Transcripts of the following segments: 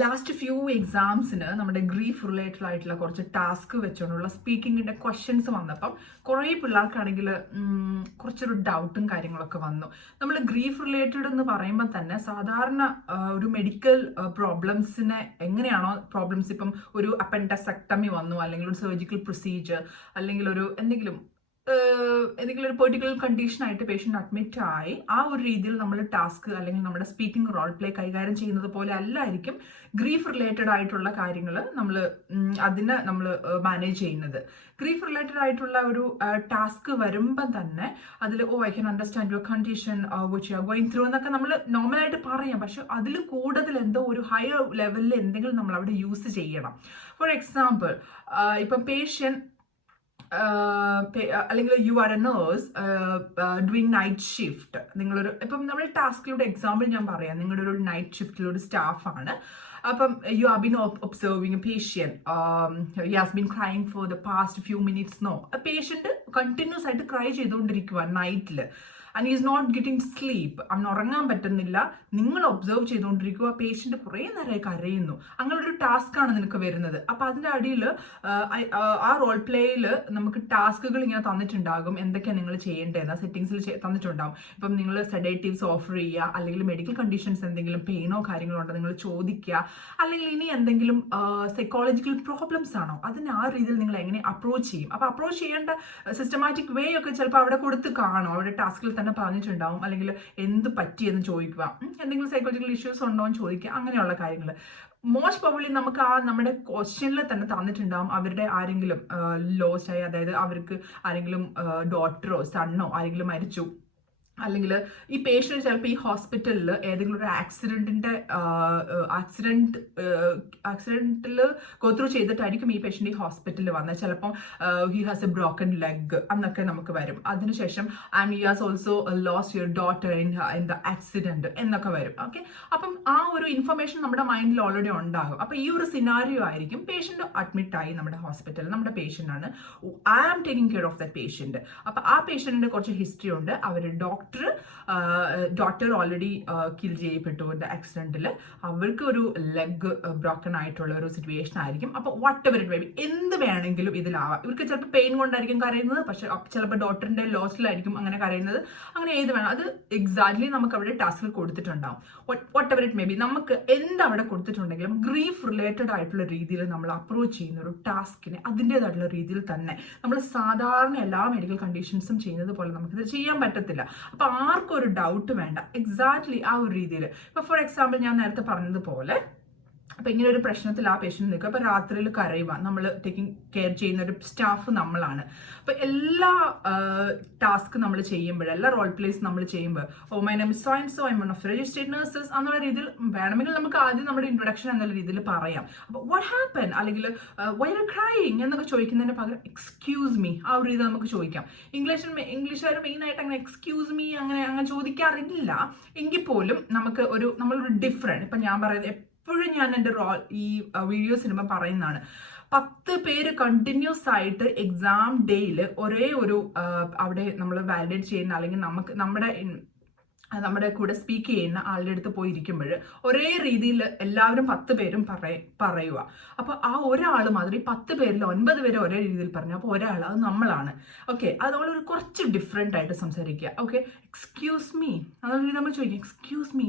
Last few എക്സാംസിന് നമ്മുടെ grief related ആയിട്ടുള്ള കുറച്ച് ടാസ്ക് വെച്ചുകൊണ്ടുള്ള സ്പീക്കിങ്ങിന്റെ ക്വസ്റ്റ്യൻസ് വന്നപ്പം കുറേ പിള്ളേർക്കാണെങ്കിൽ കുറച്ചൊരു ഡൗട്ടും കാര്യങ്ങളൊക്കെ വന്നു. നമ്മൾ ഗ്രീഫ് റിലേറ്റഡ് എന്ന് പറയുമ്പോൾ തന്നെ സാധാരണ ഒരു മെഡിക്കൽ പ്രോബ്ലംസിനെ എങ്ങനെയാണോ പ്രോബ്ലംസ്, ഇപ്പം ഒരു അപ്പൻഡസെക്ടമി വന്നു, അല്ലെങ്കിൽ ഒരു സർജിക്കൽ പ്രൊസീജിയർ, അല്ലെങ്കിൽ ഒരു എന്തെങ്കിലും ഒരു പെർട്ടിക്കുലർ കണ്ടീഷനായിട്ട് പേഷ്യൻ്റ് അഡ്മിറ്റ് ആയി ആ ഒരു രീതിയിൽ നമ്മൾ ടാസ്ക് അല്ലെങ്കിൽ നമ്മുടെ സ്പീക്കിംഗ് റോൾ പ്ലേ കൈകാര്യം ചെയ്യുന്നത് പോലെ അല്ലായിരിക്കും ഗ്രീഫ് റിലേറ്റഡ് ആയിട്ടുള്ള കാര്യങ്ങൾ അതിനെ നമ്മൾ മാനേജ് ചെയ്യുന്നത്. ഗ്രീഫ് റിലേറ്റഡ് ആയിട്ടുള്ള ഒരു ടാസ്ക് വരുമ്പം തന്നെ അതിൽ I can understand your condition which you are going through എന്നൊക്കെ നമ്മൾ നോർമലായിട്ട് പറയാം. പക്ഷെ അതിൽ കൂടുതൽ എന്തോ ഒരു ഹയർ ലെവലിൽ എന്തെങ്കിലും നമ്മൾ അവിടെ യൂസ് ചെയ്യണം. ഫോർ എക്സാമ്പിൾ, ഇപ്പം പേഷ്യൻ്റ് അല്ലെങ്കിൽ you R A nurse doing night shift. ഇപ്പം നമ്മൾ ടാസ്കിലൂടെ എക്സാമ്പിൾ ഞാൻ പറയാം. നിങ്ങളുടെ ഒരു നൈറ്റ് ഷിഫ്റ്റിലൊരു സ്റ്റാഫാണ്. അപ്പം you have been observing a patient, you has been crying for the past few minutes. No, patient continuous ആയിട്ട് ക്രൈ ചെയ്തുകൊണ്ടിരിക്കുക നൈറ്റിൽ, and is not getting sleep. അവന് ഉറങ്ങാൻ പറ്റുന്നില്ല. നിങ്ങൾ ഒബ്സർവ് ചെയ്തുകൊണ്ടിരിക്കുക, പേഷ്യൻ്റ് കുറേ നേരമായി കരയുന്നു. അങ്ങനെ ഒരു ടാസ്ക്കാണ് നിനക്ക് വരുന്നത്. അപ്പോൾ അതിൻ്റെ അടിയിൽ ആ റോൾ പ്ലേയിൽ നമുക്ക് ടാസ്കുകൾ ഇങ്ങനെ തന്നിട്ടുണ്ടാകും, എന്തൊക്കെയാണ് നിങ്ങൾ ചെയ്യേണ്ടതെന്ന് സെറ്റിങ്സിൽ തന്നിട്ടുണ്ടാകും. ഇപ്പം നിങ്ങൾ സെഡേറ്റീവ്സ് ഓഫർ ചെയ്യുക, അല്ലെങ്കിൽ മെഡിക്കൽ കണ്ടീഷൻസ് എന്തെങ്കിലും പെയിനോ കാര്യങ്ങളോ ഉണ്ടോ നിങ്ങൾ ചോദിക്കുക, അല്ലെങ്കിൽ ഇനി എന്തെങ്കിലും സൈക്കോളജിക്കൽ പ്രോബ്ലംസ് ആണോ അതിന് ആ രീതിയിൽ നിങ്ങൾ എങ്ങനെ അപ്രോച്ച് ചെയ്യും. അപ്പോൾ അപ്രോച്ച് ചെയ്യേണ്ട സിസ്റ്റമാറ്റിക് വേ ഒക്കെ ചിലപ്പോൾ അവിടെ കൊടുത്ത് കാണും, അവിടെ ടാസ്കിൽ തന്നെ പറഞ്ഞിട്ടുണ്ടാവും. അല്ലെങ്കിൽ എന്ത് പറ്റിയെന്ന് ചോദിക്കുക, എന്തെങ്കിലും സൈക്കോളജിക്കൽ ഇഷ്യൂസ് ഉണ്ടോ എന്ന് ചോദിക്കുക, അങ്ങനെയുള്ള കാര്യങ്ങൾ മോസ്റ്റ് പ്രോബബ്ലി നമുക്ക് ആ നമ്മുടെ ക്വസ്റ്റ്യനിൽ തന്നെ തന്നിട്ടുണ്ടാവും. അവരുടെ ആരെങ്കിലും ലോസ് ആയി, അതായത് അവർക്ക് ആരെങ്കിലും ഡോട്ടറോ സണ്ണോ ആരെങ്കിലും മരിച്ചു, അല്ലെങ്കിൽ ഈ പേഷ്യൻ്റ് ചിലപ്പോൾ ഈ ഹോസ്പിറ്റലിൽ ഏതെങ്കിലും ഒരു ആക്സിഡൻറ്റിൽ ഗോത്രൂ ചെയ്തിട്ടായിരിക്കും ഈ പേഷ്യൻ്റ് ഈ ഹോസ്പിറ്റലിൽ വന്നത്. ചിലപ്പം he has A broken leg എന്നൊക്കെ നമുക്ക് വരും. അതിനുശേഷം and he has also lost your daughter in the accident എന്നൊക്കെ വരും. ഓക്കെ, അപ്പം ആ ഒരു ഇൻഫർമേഷൻ നമ്മുടെ മൈൻഡിൽ ഓൾറെഡി ഉണ്ടാകും. അപ്പോൾ ഈ ഒരു സിനാരിയോ ആയിരിക്കും, പേഷ്യൻ്റ് അഡ്മിറ്റായി നമ്മുടെ ഹോസ്പിറ്റലിൽ, നമ്മുടെ പേഷ്യൻ്റാണ്, I am taking care of the patient. അപ്പോൾ ആ പേഷ്യൻറ്റിൻ്റെ കുറച്ച് ഹിസ്റ്ററി ഉണ്ട്. അവർ ഡോക്ടർ ഓൾറെഡി കിൽ ചെയ്യപ്പെട്ടു ആക്സിഡൻറ്റിൽ, അവർക്ക് ഒരു ലെഗ് ബ്രോക്കൺ ആയിട്ടുള്ള ഒരു സിറ്റുവേഷൻ ആയിരിക്കും. അപ്പോൾ what ever it may B, എന്ത് വേണമെങ്കിലും ഇതിലാവാം. ഇവർക്ക് ചിലപ്പോൾ പെയിൻ കൊണ്ടായിരിക്കും കരയുന്നത്, പക്ഷേ ചിലപ്പോൾ ഡോക്ടറിൻ്റെ ലോസിലായിരിക്കും അങ്ങനെ കരയുന്നത്. അങ്ങനെ ഏത് വേണം, അത് എക്സാക്ട്ലി നമുക്ക് അവിടെ ടാസ്കിൽ കൊടുത്തിട്ടുണ്ടാവും. Whatever it may be, നമുക്ക് അവിടെ കൊടുത്തിട്ടുണ്ടെങ്കിലും ഗ്രീഫ് റിലേറ്റഡ് ആയിട്ടുള്ള രീതിയിൽ നമ്മൾ അപ്രോച്ച് ചെയ്യുന്ന ഒരു ടാസ്കിനെ അതിൻ്റെതായിട്ടുള്ള രീതിയിൽ തന്നെ നമ്മൾ സാധാരണ എല്ലാ മെഡിക്കൽ കണ്ടീഷൻസും ചെയ്യുന്നത് പോലെ നമുക്കിത് ചെയ്യാൻ പറ്റത്തില്ല. അപ്പോൾ ആർക്കും ഒരു ഡൗട്ട് വേണ്ട, എക്സാക്ട്ലി ആ ഒരു രീതിയിൽ. ഇപ്പോൾ ഫോർ എക്സാമ്പിൾ ഞാൻ നേരത്തെ പറഞ്ഞതുപോലെ, അപ്പം ഇങ്ങനെ ഒരു പ്രശ്നത്തിൽ ആ പേഷ്യൻ്റ് നിൽക്കുക, അപ്പോൾ രാത്രിയിൽ കരയുക, നമ്മൾ ടേക്കിംഗ് കെയർ ചെയ്യുന്ന ഒരു സ്റ്റാഫ് നമ്മളാണ്. അപ്പോൾ എല്ലാ ടാസ്ക് നമ്മൾ ചെയ്യുമ്പോൾ, എല്ലാ റോൾ പ്ലേസ് നമ്മൾ ചെയ്യുമ്പോൾ, my name is so and so, I M one of registered nurses എന്നുള്ള രീതിയിൽ വേണമെങ്കിൽ നമുക്ക് ആദ്യം നമ്മുടെ ഇൻട്രൊഡക്ഷൻ എന്നുള്ള രീതിയിൽ പറയാം. അപ്പോൾ വാട്ട് ഹാപ്പൻ, അല്ലെങ്കിൽ വൈ ആർ ക്രൈയിങ് എന്നൊക്കെ ചോദിക്കുന്നതിന് പകരം എക്സ്ക്യൂസ് മീ ആ ഒരു രീതി നമുക്ക് ചോദിക്കാം. ഇംഗ്ലീഷുകാർ മെയിനായിട്ട് അങ്ങനെ എക്സ്ക്യൂസ് മീ അങ്ങനെ ചോദിക്കാറില്ല. എങ്കിൽ പോലും നമ്മളൊരു ഡിഫറെൻറ്റ്, ഇപ്പം ഞാൻ പറയുന്നത് എപ്പോഴും ഞാൻ എൻ്റെ ഈ വീഡിയോ സിനിമ പറയുന്നതാണ്, 10 പേര് കണ്ടിന്യൂസ് ആയിട്ട് എക്സാം ഡേയിൽ ഒരേ ഒരു അവിടെ നമ്മൾ വാലിഡേറ്റ് ചെയ്യുന്ന, അല്ലെങ്കിൽ നമ്മുടെ കൂടെ സ്പീക്ക് ചെയ്യുന്ന ആളുടെ അടുത്ത് പോയി ഇരിക്കുമ്പോൾ ഒരേ രീതിയിൽ എല്ലാവരും 10 പേരും പറയുക. അപ്പോൾ ആ ഒരാൾ മാതിരി 10 പേരിൽ 9 പേര് ഒരേ രീതിയിൽ പറഞ്ഞു. അപ്പോൾ ഒരാൾ, അത് നമ്മളാണ്. ഓക്കെ, അതുപോലെ ഒരു കുറച്ച് ഡിഫറെൻ്റ് ആയിട്ട് സംസാരിക്കുക. ഓക്കെ, എക്സ്ക്യൂസ് മീ, അതുപോലെ നമ്മൾ ചോദിക്കുക, excuse me,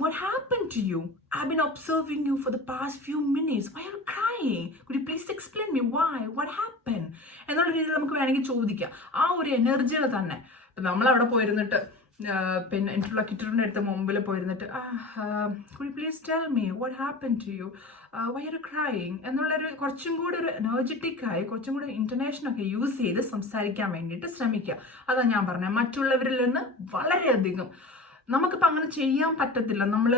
what happened to you? I've been observing you for the past few minutes. Why are you crying? Could you please explain me why? What happened? എന്നുള്ള രീതിയിൽ നമുക്ക് വേണമെങ്കിൽ ചോദിക്കാം. ആ ഒരു എനർജിയിൽ തന്നെ നമ്മളവിടെ പോയിരുന്നിട്ട് പിന്നെ ഇൻട്രൊലക്യൂട്ടറിൻ്റെ അടുത്ത് മുമ്പിൽ പോയിരുന്നിട്ട് could you please tell me what happened to you? Why are you crying? എന്നുള്ളൊരു കുറച്ചും കൂടി ഒരു എനർജറ്റിക്കായി, കുറച്ചും കൂടി ഇൻ്റർനാഷനൊക്കെ യൂസ് ചെയ്ത് സംസാരിക്കാൻ വേണ്ടിയിട്ട് ശ്രമിക്കുക. അതാണ് ഞാൻ പറഞ്ഞത്. മറ്റുള്ളവരിൽ നിന്ന് വളരെയധികം നമുക്കിപ്പോൾ അങ്ങനെ ചെയ്യാൻ പറ്റത്തില്ല. നമ്മൾ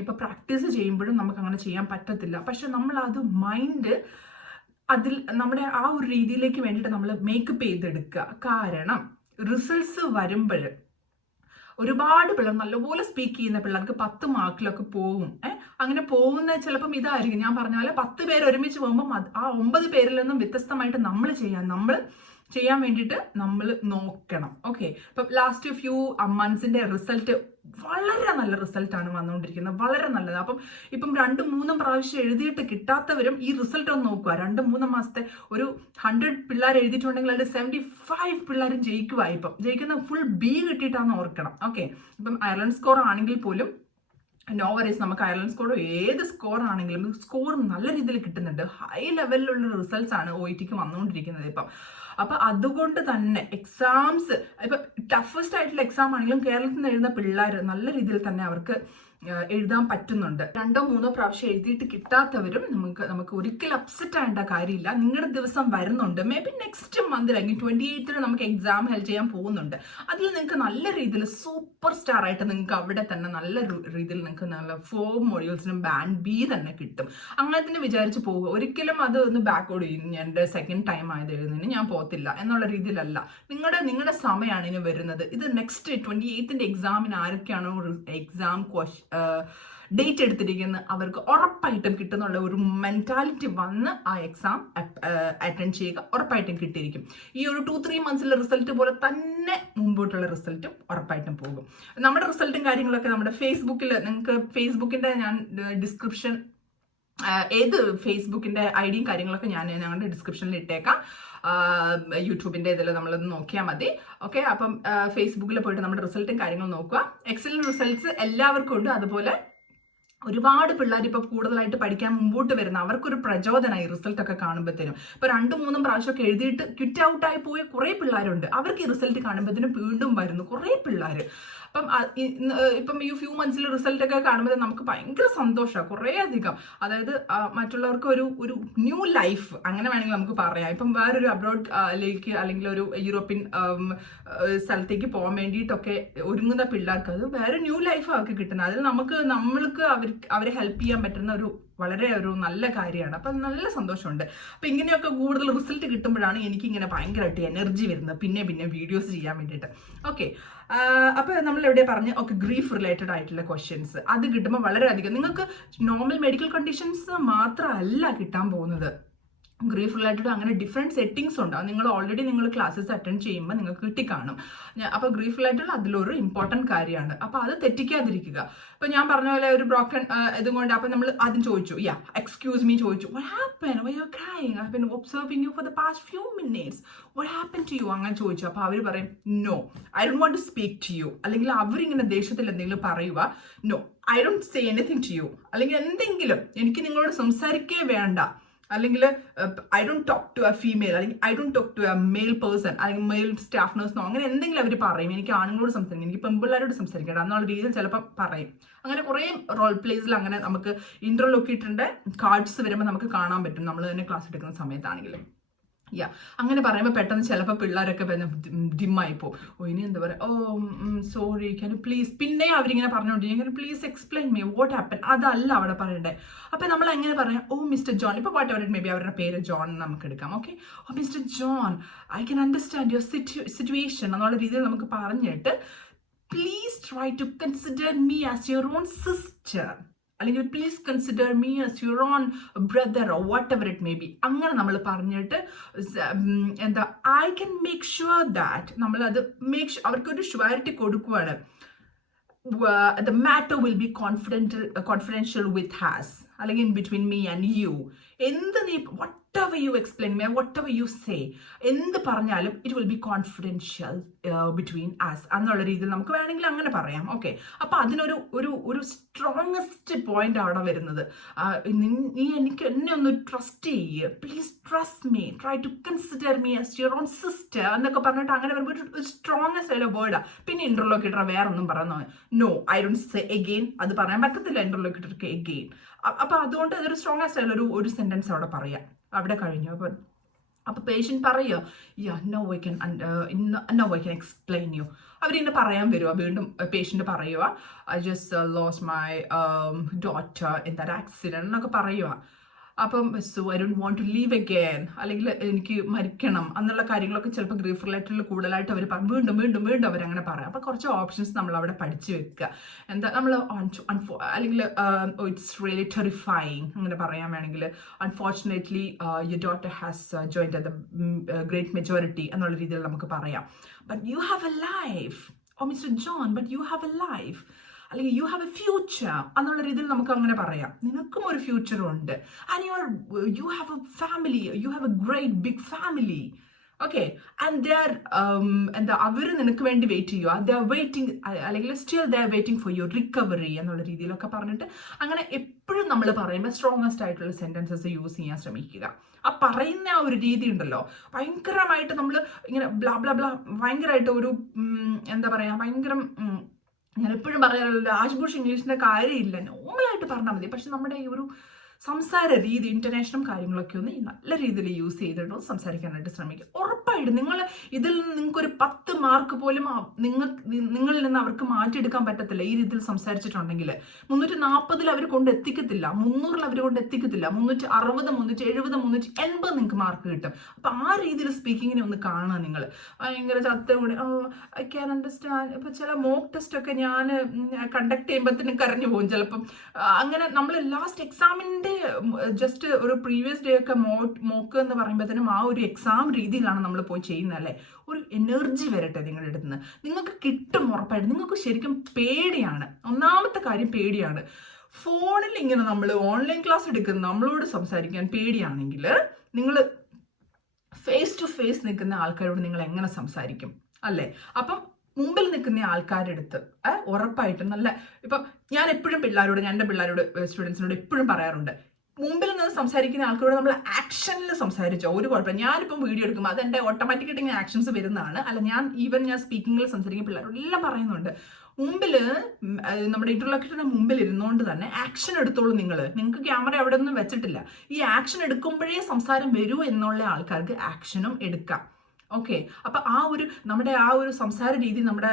ഇപ്പോൾ പ്രാക്ടീസ് ചെയ്യുമ്പോഴും നമുക്ക് അങ്ങനെ ചെയ്യാൻ പറ്റത്തില്ല. പക്ഷെ നമ്മളത് മൈൻഡ് അതിൽ നമ്മുടെ ആ ഒരു രീതിയിലേക്ക് വേണ്ടിയിട്ട് നമ്മൾ മേക്കപ്പ് ചെയ്തെടുക്കുക. കാരണം റിസൾട്ട്സ് വരുമ്പോൾ ഒരുപാട് പിള്ളേർ, നല്ലപോലെ സ്പീക്ക് ചെയ്യുന്ന പിള്ളേർക്ക് 10 മാർക്കിലൊക്കെ പോകും. അങ്ങനെ പോകുന്ന ചിലപ്പം ഇതായിരിക്കും ഞാൻ പറഞ്ഞ പോലെ 10 പേര് ഒരുമിച്ച് പോകുമ്പോൾ ആ 9 പേരിൽ നിന്നും വ്യത്യസ്തമായിട്ട് നമ്മൾ ചെയ്യാം. നമ്മൾ ചെയ്യാൻ വേണ്ടിയിട്ട് നമ്മൾ നോക്കണം. ഓക്കെ, ഇപ്പം ലാസ്റ്റ് ഫ്യൂ മന്ത്സിൻ്റെ റിസൾട്ട് വളരെ നല്ല റിസൾട്ടാണ് വന്നുകൊണ്ടിരിക്കുന്നത്, വളരെ നല്ലത്. അപ്പം ഇപ്പം 2-3 പ്രാവശ്യം എഴുതിയിട്ട് കിട്ടാത്തവരും ഈ റിസൾട്ട് ഒന്ന് നോക്കുക. 2-3 മാസത്തെ ഒരു 100 പിള്ളേർ എഴുതിയിട്ടുണ്ടെങ്കിൽ അതിൽ 75 പിള്ളേരും ജയിക്കുക. ഇപ്പം ജയിക്കുന്ന ഫുൾ B കിട്ടിയിട്ടാണ് ഓർക്കണം. ഓക്കെ, ഇപ്പം അയർലൻഡ് സ്കോർ ആണെങ്കിൽ പോലും നോ വറീസ്, നമുക്ക് അയർലൻഡ് സ്കോർ ഏത് സ്കോർ ആണെങ്കിലും സ്കോർ നല്ല രീതിയിൽ കിട്ടുന്നുണ്ട്. ഹൈ ലെവലിലുള്ള റിസൾട്ട്സ് ആണ് OETക്ക് വന്നുകൊണ്ടിരിക്കുന്നത് ഇപ്പം. അപ്പം അതുകൊണ്ട് തന്നെ എക്സാംസ് ഇപ്പം ടഫസ്റ്റ് ആയിട്ടുള്ള എക്സാം ആണെങ്കിലും കേരളത്തിൽ നിന്ന് എഴുതുന്ന പിള്ളേർ നല്ല രീതിയിൽ തന്നെ അവർക്ക് എഴുതാൻ പറ്റുന്നുണ്ട്. 2-3 പ്രാവശ്യം എഴുതിയിട്ട് കിട്ടാത്തവരും നമുക്ക് ഒരിക്കലും അപ്സെറ്റ് ആവേണ്ട കാര്യമില്ല. നിങ്ങളുടെ ദിവസം വരുന്നുണ്ട്. മേ ബി നെക്സ്റ്റ് മന്തിൽ അല്ലെങ്കിൽ 28th നമുക്ക് എക്സാം ഹെൽഡ് ചെയ്യാൻ പോകുന്നുണ്ട്. അതിൽ നിങ്ങൾക്ക് നല്ല രീതിയിൽ സൂപ്പർ സ്റ്റാർ ആയിട്ട് നിങ്ങൾക്ക് അവിടെ തന്നെ നല്ല രീതിയിൽ നിങ്ങൾക്ക് നല്ല 4 മൊഡ്യൂൾസിനും ബാൻഡ് B തന്നെ കിട്ടും. അങ്ങനെ തന്നെ വിചാരിച്ച് പോവുക. ഒരിക്കലും അത് ഒന്ന് ബാക്കോട് ചെയ്യും, എൻ്റെ സെക്കൻഡ് ടൈം ആയത് എഴുതുന്നതിന് ഞാൻ പോകത്തില്ല എന്നുള്ള രീതിയിലല്ല. നിങ്ങളുടെ സമയമാണ് ഇനി വരുന്നത്. ഇത് നെക്സ്റ്റ് 28th എക്സാമിന് ആരൊക്കെയാണോ എക്സാം ഡേറ്റ് എടുത്തിരിക്കുന്നത് അവർക്ക് ഉറപ്പായിട്ടും കിട്ടുന്നുള്ള ഒരു മെന്റാലിറ്റി വന്ന് ആ എക്സാം അറ്റൻഡ് ചെയ്യുക. ഉറപ്പായിട്ടും കിട്ടിയിരിക്കും. ഈ ഒരു 2-3 മന്ത്സിലെ റിസൾട്ട് പോലെ തന്നെ മുമ്പോട്ടുള്ള റിസൾട്ടും ഉറപ്പായിട്ടും പോകും. നമ്മുടെ റിസൾട്ടും കാര്യങ്ങളൊക്കെ നമ്മുടെ ഫേസ്ബുക്കിൽ, നിങ്ങൾക്ക് ഫേസ്ബുക്കിൻ്റെ ഞാൻ ഡിസ്ക്രിപ്ഷൻ, ഏത് ഫേസ്ബുക്കിൻ്റെ ഐഡിയും കാര്യങ്ങളൊക്കെ ഞാൻ ഞങ്ങളുടെ ഡിസ്ക്രിപ്ഷനിൽ ഇട്ടേക്കാം. യൂട്യൂബിൻ്റെ ഇതിൽ നമ്മളൊന്ന് നോക്കിയാൽ മതി. ഓക്കെ, അപ്പം ഫേസ്ബുക്കിൽ പോയിട്ട് നമ്മുടെ റിസൾട്ടും കാര്യങ്ങളും നോക്കുക. എക്സലന്റ് റിസൾട്ട്സ് എല്ലാവർക്കും ഉണ്ട്. അതുപോലെ ഒരുപാട് പിള്ളേർ ഇപ്പോൾ കൂടുതലായിട്ട് പഠിക്കാൻ മുമ്പോട്ട് വരുന്ന അവർക്കൊരു പ്രചോദനമായി റിസൾട്ടൊക്കെ കാണുമ്പോഴത്തേനും. ഇപ്പോൾ 2-3 പ്രാവശ്യമൊക്കെ എഴുതിയിട്ട് ക്വിറ്റ് ഔട്ടായി പോയ കുറേ പിള്ളേരുണ്ട്. അവർക്ക് ഈ റിസൾട്ട് കാണുമ്പോഴത്തേനും വീണ്ടും വരുന്നു കുറേ പിള്ളേർ. അപ്പം ഇപ്പം ഈ ഫ്യൂ മന്ത്സിൽ റിസൾട്ടൊക്കെ കാണുമ്പോൾ നമുക്ക് ഭയങ്കര സന്തോഷമാണ്, കുറേ അധികം. അതായത് മറ്റുള്ളവർക്ക് ഒരു ന്യൂ ലൈഫ് അങ്ങനെ വേണമെങ്കിൽ നമുക്ക് പറയാം. ഇപ്പം വേറൊരു അബ്രോഡിലേക്ക് അല്ലെങ്കിൽ ഒരു യൂറോപ്യൻ സ്ഥലത്തേക്ക് പോകാൻ വേണ്ടിയിട്ടൊക്കെ ഒരുങ്ങുന്ന പിള്ളേർക്ക് അത് വേറെ ന്യൂ ലൈഫ് അവർക്ക് കിട്ടുന്നത്. അതിൽ നമ്മൾക്ക് അവരെ ഹെൽപ്പ് ചെയ്യാൻ പറ്റുന്ന വളരെ നല്ല കാര്യമാണ്. അപ്പം നല്ല സന്തോഷമുണ്ട്. അപ്പം ഇങ്ങനെയൊക്കെ കൂടുതൽ റിസൾട്ട് കിട്ടുമ്പോഴാണ് എനിക്കിങ്ങനെ ഭയങ്കരമായിട്ട് എനർജി വരുന്നത് പിന്നെ വീഡിയോസ് ചെയ്യാൻ വേണ്ടിയിട്ട്. ഓക്കെ, അപ്പോൾ നമ്മൾ എവിടെ പറഞ്ഞ് ഓക്കെ ഗ്രീഫ് റിലേറ്റഡ് ആയിട്ടുള്ള ക്വസ്റ്റ്യൻസ് അത് കിട്ടുമ്പോൾ വളരെയധികം നിങ്ങൾക്ക് നോർമൽ മെഡിക്കൽ കണ്ടീഷൻസ് മാത്രമല്ല കിട്ടാൻ പോകുന്നത്. ഗ്രീഫ് റിലേറ്റഡ് അങ്ങനെ ഡിഫറെൻറ്റ് സെറ്റിങ്സ് ഉണ്ടാവും. നിങ്ങൾ ക്ലാസ്സസ് അറ്റൻഡ് ചെയ്യുമ്പോൾ നിങ്ങൾക്ക് കിട്ടിക്കാണും. അപ്പോൾ ഗ്രീഫ് റിലേറ്റഡ് അതിലൊരു ഇമ്പോർട്ടൻറ്റ് കാര്യമാണ്. അപ്പോൾ അത് തെറ്റിക്കാതിരിക്കുക. ഇപ്പോൾ ഞാൻ പറഞ്ഞ പോലെ ഒരു ബ്രോക്കൺ ഇതും കൊണ്ട് അപ്പോൾ നമ്മൾ ആദ്യം ചോദിച്ചു, എക്സ്ക്യൂസ് മീ ചോദിച്ചു, what happen, why you are crying, I have been observing you for the past few minutes, what happen to you, അങ്ങനെ ചോദിച്ചു. അപ്പോൾ അവർ പറയും no, I don't want to speak to you. അല്ലെങ്കിൽ അവരിങ്ങനെ ദേഷ്യത്തിൽ എന്തെങ്കിലും പറയുക, no I don't say anything to you, അല്ലെങ്കിൽ എന്തെങ്കിലും എനിക്ക് നിങ്ങളോട് സംസാരിക്കേ വേണ്ട, അല്ലെങ്കിൽ I don't talk to a female, അല്ലെങ്കിൽ I don't talk to A mail person, അല്ലെങ്കിൽ മെയിൽ സ്റ്റാഫ് നേഴ്സിനോ അങ്ങനെ എന്തെങ്കിലും അവർ പറയും. എനിക്ക് ആണുങ്ങളോട് സംസാരിക്കും, എനിക്ക് പെൺപിള്ളേരോട് സംസാരിക്കണം എന്നുള്ള രീതിയിൽ ചിലപ്പോൾ പറയും. അങ്ങനെ കുറേ റോൾ പ്ലേസിൽ അങ്ങനെ നമുക്ക് ഇന്റർലോക്യൂട്ടറിൻ്റെ കാർഡ്സ് വരുമ്പോൾ നമുക്ക് കാണാൻ പറ്റും, നമ്മൾ തന്നെ ക്ലാസ് എടുക്കുന്ന സമയത്താണെങ്കിലും. അങ്ങനെ പറയുമ്പോൾ പെട്ടെന്ന് ചിലപ്പോൾ പിള്ളേരൊക്കെ ഡിമ്മായി ഇനി എന്താ പറയുക, സോറി ക്യാൻ യു പ്ലീസ്, പിന്നെ അവരിങ്ങനെ പറഞ്ഞുകൊണ്ടിരിക്കും please explain me what happen, അതല്ല അവിടെ പറയണ്ടേ. അപ്പം നമ്മൾ എങ്ങനെ പറയാം, മിസ്റ്റർ ജോൺ, ഇപ്പോൾ whatever it may be അവരുടെ പേര് ജോൺ നമുക്ക് എടുക്കാം. Okay, mister John, I can understand your situation എന്നുള്ള രീതിയിൽ നമുക്ക് പറഞ്ഞിട്ട് please try to consider me as your own sister, അല്ലെങ്കിൽ please consider me as your own brother or whatever it may be. അങ്ങനെ നമ്മൾ പറഞ്ഞിട്ട് എന്താ I can make sure that നമ്മളത് അവർക്കൊരു ഷുവറിറ്റി കൊടുക്കുവാണ്. The matter will be confidential with us, അല്ലെങ്കിൽ in between me and you. എന്ത് നീ whatever you explain me, whatever you say, എന്ത് പറഞ്ഞാലും it will be confidential between us എന്നുള്ള രീതിയിൽ നമുക്ക് വേണമെങ്കിൽ അങ്ങനെ പറയാം. ഓക്കെ, അപ്പോൾ അതിനൊരു സ്ട്രോങ്ങസ്റ്റ് പോയിന്റ് അവിടെ വരുന്നത്, നീ എന്നെ ഒന്ന് ട്രസ്റ്റ് ചെയ്യുക, please trust me, try to consider me as your own sister എന്നൊക്കെ പറഞ്ഞിട്ട് അങ്ങനെ വരുമ്പോൾ ഒരു സ്ട്രോങ്ങസ്റ്റ് ആയിട്ടുള്ള വേർഡാണ്. പിന്നെ ഇന്റർലോക്യൂട്ടർ വേറെ ഒന്നും പറയുന്ന no I don't say again, അത് പറയാൻ പറ്റത്തില്ല ഇന്റർലോക്യൂട്ടർക്ക് എഗെയിൻ. അപ്പോൾ അതുകൊണ്ട് അതൊരു സ്ട്രോങ്ങസ്റ്റ് ആയിട്ടുള്ള ഒരു സെന്റൻസ് അവിടെ പറയാം. അവിടെ കഴിഞ്ഞു. അപ്പോൾ പേഷ്യൻ്റ് പറയുക no I can explain you. അവരിങ്ങനെ പറയാൻ വരുക, വീണ്ടും പേഷ്യൻ്റ് പറയുക I just lost my daughter in that accident എന്നൊക്കെ പറയുക. അപ്പം so I don't want to live again, അല്ലെങ്കിൽ എനിക്ക് മരിക്കണം എന്നുള്ള കാര്യങ്ങളൊക്കെ ചിലപ്പോൾ ഗ്രീഫ് റിലേറ്റഡിൽ കൂടുതലായിട്ട് അവർ വീണ്ടും വീണ്ടും വീണ്ടും അവരങ്ങനെ പറയാം. അപ്പോൾ കുറച്ച് ഓപ്ഷൻസ് നമ്മൾ അവിടെ പഠിച്ചു വെക്കുക. എന്താ നമ്മൾ അല്ലെങ്കിൽ ഇറ്റ്സ് റിയലി ടെറിഫൈങ് അങ്ങനെ പറയാൻ വേണമെങ്കിൽ unfortunately your daughter has joined the great majority എന്നുള്ള രീതിയിൽ നമുക്ക് പറയാം. But you have a life, oh mister John, but you have a life, അല്ലെങ്കിൽ യു ഹാവ് എ ഫ്യൂച്ചർ എന്നുള്ള രീതിയിൽ നമുക്ക് അങ്ങനെ പറയാം. നിനക്കും ഒരു ഫ്യൂച്ചറും ഉണ്ട്. And you have a family, you have a great big family. Okay, and they are എന്താ അവർ നിനക്ക് വേണ്ടി വെയിറ്റ് ചെയ്യുക, ദേ ആർ വെയിറ്റിംഗ്, അല്ലെങ്കിൽ still they are waiting for your recovery എന്നുള്ള രീതിയിലൊക്കെ പറഞ്ഞിട്ട് അങ്ങനെ എപ്പോഴും നമ്മൾ പറയുമ്പോൾ സ്ട്രോങ്ങസ്റ്റ് ആയിട്ടുള്ള സെൻറ്റൻസസ് യൂസ് ചെയ്യാൻ ശ്രമിക്കുക. ആ പറയുന്ന ആ ഒരു രീതി ഉണ്ടല്ലോ, ഭയങ്കരമായിട്ട് നമ്മൾ ഇങ്ങനെ ബ്ലാ ബ്ലാ ബ്ലാ ഭയങ്കരമായിട്ട് ഒരു എന്താ പറയുക, ഭയങ്കര ഞാൻ എപ്പോഴും പറയാറുള്ളത് ആഷ്ബുഷ് ഇംഗ്ലീഷിൻ്റെ കാര്യമില്ല, നോർമലായിട്ട് പറഞ്ഞാൽ മതി. പക്ഷെ നമ്മുടെ ഈ ഒരു സംസാര രീതി, ഇൻ്റർനാഷണൽ കാര്യങ്ങളൊക്കെ ഒന്ന് നല്ല രീതിയിൽ യൂസ് ചെയ്തിട്ട് സംസാരിക്കാനായിട്ട് ശ്രമിക്കുക. ഉറപ്പായിട്ടും നിങ്ങൾ ഇതിൽ നിന്ന് നിങ്ങൾക്കൊരു 10 മാർക്ക് പോലും നിങ്ങളിൽ നിന്ന് അവർക്ക് മാറ്റിയെടുക്കാൻ പറ്റത്തില്ല ഈ രീതിയിൽ സംസാരിച്ചിട്ടുണ്ടെങ്കിൽ. 340 അവർ കൊണ്ട് എത്തിക്കത്തില്ല, 300 അവർ കൊണ്ട് എത്തിക്കത്തില്ല, 360, 370, 380 നിങ്ങൾക്ക് മാർക്ക് കിട്ടും. അപ്പം ആ രീതിയിൽ സ്പീക്കിങ്ങിനെ ഒന്ന് കാണുക. നിങ്ങൾ ഭയങ്കര ചത്തുകൂടി ഐ ക്യാൻ അണ്ടർസ്റ്റാൻഡ്. ഇപ്പം ചില മോക്ക് ടെസ്റ്റ് ഒക്കെ ഞാൻ കണ്ടക്ട് ചെയ്യുമ്പോഴത്തേനും കരഞ്ഞു പോകും ചിലപ്പം. അങ്ങനെ നമ്മൾ ലാസ്റ്റ് എക്സാമിൻ്റെ ജസ്റ്റ് ഒരു പ്രീവിയസ് ഡേ ഒക്കെ മോക്ക് എന്ന് പറയുമ്പോഴത്തേനും ആ ഒരു എക്സാം രീതിയിലാണ് നമ്മൾ പോയി ചെയ്യുന്നത് അല്ലേ. ഒരു എനർജി വരട്ടെ നിങ്ങളുടെ അടുത്ത് നിന്ന്, നിങ്ങൾക്ക് കിട്ടും ഉറപ്പായിട്ട്. നിങ്ങൾക്ക് ശരിക്കും പേടിയാണ്, ഒന്നാമത്തെ കാര്യം പേടിയാണ്. ഫോണിൽ ഇങ്ങനെ നമ്മൾ ഓൺലൈൻ ക്ലാസ് എടുക്കുന്ന നമ്മളോട് സംസാരിക്കാൻ പേടിയാണെങ്കിൽ നിങ്ങൾ ഫേസ് ടു ഫേസ് നിൽക്കുന്ന ആൾക്കാരോട് നിങ്ങൾ എങ്ങനെ സംസാരിക്കും അല്ലേ? അപ്പം മുമ്പിൽ നിൽക്കുന്ന ആൾക്കാരുടെ അടുത്ത് ഉറപ്പായിട്ടും നല്ല, ഇപ്പം ഞാൻ എപ്പോഴും പിള്ളേരോട്, ഞാൻ എൻ്റെ പിള്ളേരോട് സ്റ്റുഡൻസിനോട് എപ്പോഴും പറയാറുണ്ട്, മുമ്പിൽ നിന്ന് സംസാരിക്കുന്ന ആൾക്കാരോട് നമ്മൾ ആക്ഷനിൽ സംസാരിച്ചോ ഒരു കുഴപ്പമില്ല. ഞാനിപ്പം വീഡിയോ എടുക്കുമ്പോൾ അതെൻ്റെ ഓട്ടോമാറ്റിക്കായിട്ട് ഇങ്ങനെ ആക്ഷൻസ് വരുന്നതാണ്. അല്ല, ഞാൻ സ്പീക്കിങ്ങിൽ സംസാരിക്കുന്ന പിള്ളേരോട് എല്ലാം പറയുന്നുണ്ട്, മുമ്പിൽ നമ്മുടെ ഇന്റർലോക്യൂട്ടറിന്റെ മുമ്പിൽ ഇരുന്നുകൊണ്ട് തന്നെ ആക്ഷൻ എടുത്തോളൂ. നിങ്ങൾക്ക് ക്യാമറ അവിടെ ഒന്നും വെച്ചിട്ടില്ല. ഈ ആക്ഷൻ എടുക്കുമ്പോഴേ സംസാരം വരൂ എന്നുള്ള ആൾക്കാർക്ക് ആക്ഷനും എടുക്കാം. ഓക്കെ, അപ്പൊ നമ്മുടെ ആ ഒരു സംസാര രീതി നമ്മുടെ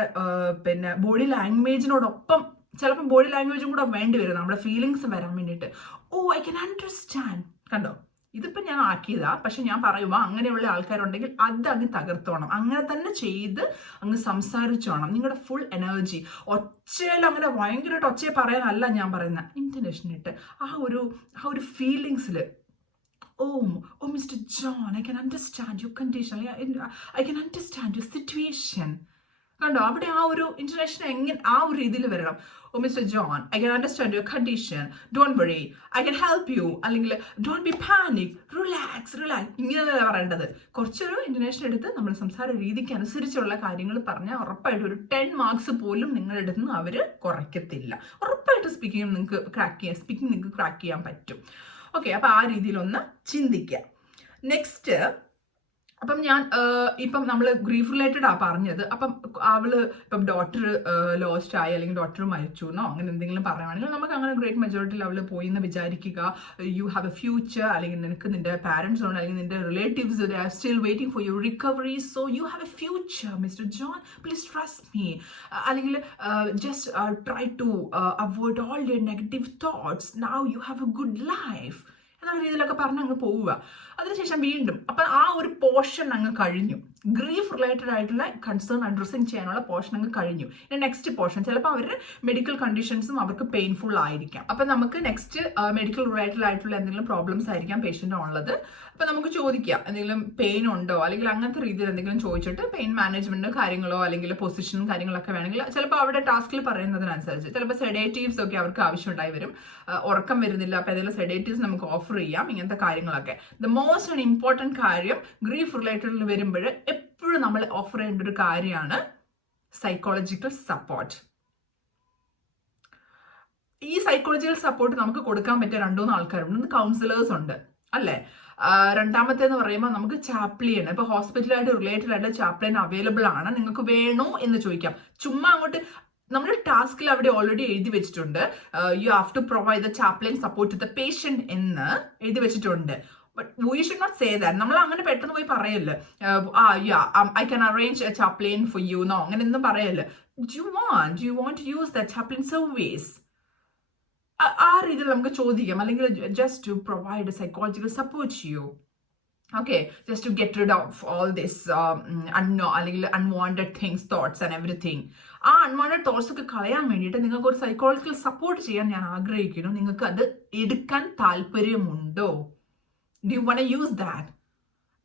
പിന്നെ ബോഡി ലാംഗ്വേജിനോടൊപ്പം ചിലപ്പോൾ ബോഡി ലാംഗ്വേജും കൂടെ വേണ്ടി വരും നമ്മുടെ ഫീലിങ്സ് വരാൻ വേണ്ടിയിട്ട്. ഓ ഐ ക്യാൻ അണ്ടർസ്റ്റാൻഡ്. കണ്ടോ, ഇതിപ്പോൾ ഞാൻ ആക്കിയതാ, പക്ഷെ ഞാൻ പറയുമ്പോൾ അങ്ങനെയുള്ള ആൾക്കാരുണ്ടെങ്കിൽ അത് അങ്ങ് തകർത്തോണം. അങ്ങനെ തന്നെ ചെയ്ത് അങ്ങ് സംസാരിച്ചോണം. നിങ്ങളുടെ ഫുൾ എനർജി ഒച്ചയിൽ അങ്ങനെ ഭയങ്കരമായിട്ട് ഒച്ചയെ പറയാനല്ല ഞാൻ പറയുന്നത്, ഇൻറ്റൻഷനിട്ട് ആ ഒരു ഫീലിങ്സിൽ oh Mr. John, I can understand your condition, I can understand your situation. കണ്ടോ, അവിടെ ആ ഒരു ഇൻറ്റർനാഷൻ എങ്ങനെ ആ ഒരു രീതിയിൽ വരണം. Oh mister John, I can understand your condition, don't worry, I can help you, അല്ലെങ്കിൽ ഡോണ്ട് ബി പാനിക്, റിലാക്സ്. ഇങ്ങനെയല്ല പറയേണ്ടത്. കുറച്ചൊരു ഇൻറ്റർനാഷൻ എടുത്ത് നമ്മൾ സംസാര രീതിക്ക് അനുസരിച്ചുള്ള കാര്യങ്ങൾ പറഞ്ഞാൽ ഉറപ്പായിട്ട് ഒരു 10 മാർക്സ് പോലും നിങ്ങളുടെ അടുത്ത് നിന്ന് അവർ കുറയ്ക്കത്തില്ല. ഉറപ്പായിട്ട് സ്പീക്കിംഗ് നിങ്ങൾക്ക് ക്രാക്ക് ചെയ്യാൻ പറ്റും. ഓക്കെ, അപ്പോൾ ആ രീതിയിലൊന്ന് ചിന്തിക്കുക. നെക്സ്റ്റ്, അപ്പം ഞാൻ ഇപ്പം നമ്മൾ ഗ്രീഫ് റിലേറ്റഡ് പറഞ്ഞത്. അപ്പം ഇപ്പം ഡോട്ടർ ലോസ്റ്റ് ആയി, അല്ലെങ്കിൽ ഡോട്ടർ മരിച്ചു എന്നോ അങ്ങനെ എന്തെങ്കിലും പറയുകയാണെങ്കിൽ നമുക്ക് അങ്ങനെ ഗ്രേറ്റ് മെജോറിറ്റിയിൽ അവൾ പോയി എന്ന് വിചാരിക്കുക. യു ഹാവ് എ ഫ്യൂച്ചർ, അല്ലെങ്കിൽ നിനക്ക് നിന്റെ പാരൻസ് ഉണ്ട്, അല്ലെങ്കിൽ നിന്റെ relatives they are still waiting for your recovery, so you have a future mister John, please trust me. അല്ലെങ്കിൽ just try to avoid all your negative thoughts, now you have a good life എന്നുള്ള രീതിയിലൊക്കെ പറഞ്ഞ് അങ്ങ് പോവുക. അതിനുശേഷം വീണ്ടും അപ്പം ആ ഒരു പോർഷൻ അങ്ങ് കഴിഞ്ഞു. ഗ്രീഫ് റിലേറ്റഡ് ആയിട്ടുള്ള കൺസേൺ അഡ്രസ്സിങ് ചെയ്യാനുള്ള പോർഷൻ അങ്ങ് കഴിഞ്ഞു. ഇനി നെക്സ്റ്റ് പോർഷൻ ചിലപ്പോൾ അവരുടെ മെഡിക്കൽ കണ്ടീഷൻസും അവർക്ക് പെയിൻഫുൾ ആയിരിക്കാം. അപ്പം നമുക്ക് നെക്സ്റ്റ് മെഡിക്കൽ റിലേറ്റഡ് ആയിട്ടുള്ള എന്തെങ്കിലും പ്രോബ്ലംസ് ആയിരിക്കാം പേഷ്യൻ്റ് ഉള്ളത്. അപ്പം നമുക്ക് ചോദിക്കാം, എന്തെങ്കിലും പെയിൻ ഉണ്ടോ, അല്ലെങ്കിൽ അങ്ങനത്തെ രീതിയിൽ എന്തെങ്കിലും ചോദിച്ചിട്ട് പെയിൻ മാനേജ്മെന്റ് കാര്യങ്ങളോ അല്ലെങ്കിൽ പൊസിഷനും കാര്യങ്ങളൊക്കെ വേണമെങ്കിൽ ചിലപ്പോൾ അവിടെ ടാസ്കിൽ പറയുന്നതിനനുസരിച്ച് ചിലപ്പോൾ സെഡേറ്റീവ്സ് ഒക്കെ അവർക്ക് ആവശ്യമുണ്ടായി വരും. ഉറക്കം വരുന്നില്ല, അപ്പോൾ ഏതെങ്കിലും സെഡേറ്റീവ്സ് നമുക്ക് ഓഫർ ചെയ്യാം, ഇങ്ങനത്തെ കാര്യങ്ങളൊക്കെ. ദ മോസ്റ്റ് ആൻഡ് ഇമ്പോർട്ടൻറ്റ് കാര്യം ഗ്രീഫ് റിലേറ്റഡിൽ വരുമ്പോൾ എപ്പോഴും നമ്മൾ ഓഫർ ചെയ്യേണ്ട ഒരു കാര്യമാണ് സൈക്കോളജിക്കൽ സപ്പോർട്ട്. ഈ സൈക്കോളജിക്കൽ സപ്പോർട്ട് നമുക്ക് കൊടുക്കാൻ പറ്റിയ 2-3 ആൾക്കാരുണ്ട്. ഒന്ന് കൗൺസിലേഴ്സ് ഉണ്ട് അല്ലേ. രണ്ടാമത്തേന്ന് പറയുമ്പോൾ നമുക്ക് ചാപ്ലിൻ, ഇപ്പോൾ ഹോസ്പിറ്റലായിട്ട് റിലേറ്റഡ് ആയിട്ട് ചാപ്ലിൻ അവൈലബിൾ ആണ്. നിങ്ങൾക്ക് വേണോ എന്ന് ചോദിക്കാം. ചുമ്മാ അങ്ങോട്ട് നമ്മുടെ ടാസ്കിൽ അവിടെ ഓൾറെഡി എഴുതി വെച്ചിട്ടുണ്ട്, you have to provide the chaplain support to the patient എന്ന് എഴുതി വെച്ചിട്ടുണ്ട്. But we should not say that. നമ്മൾ അങ്ങനെ പെട്ടെന്ന് പോയി പറയല്ലേ, I can arrange a chaplain for you എന്നോ അങ്ങനെ ഒന്നും പറയല്ലേ. Do you want to use the chaplain service? ആ രീതിയിൽ നമുക്ക് ചോദിക്കാം, അല്ലെങ്കിൽ just to provide psychological support ചെയ്യൂ. Okay, just to get rid of all this അല്ലെങ്കിൽ unwanted things, thoughts and everything. ആ അൺവാണ്ടഡ് തോട്ട്സ് ഒക്കെ കളയാൻ വേണ്ടിയിട്ട് നിങ്ങൾക്ക് ഒരു സൈക്കോളജിക്കൽ സപ്പോർട്ട് ചെയ്യാൻ ഞാൻ ആഗ്രഹിക്കുന്നു. നിങ്ങൾക്ക് അത് എടുക്കാൻ താല്പര്യമുണ്ടോ? Do you want to use that?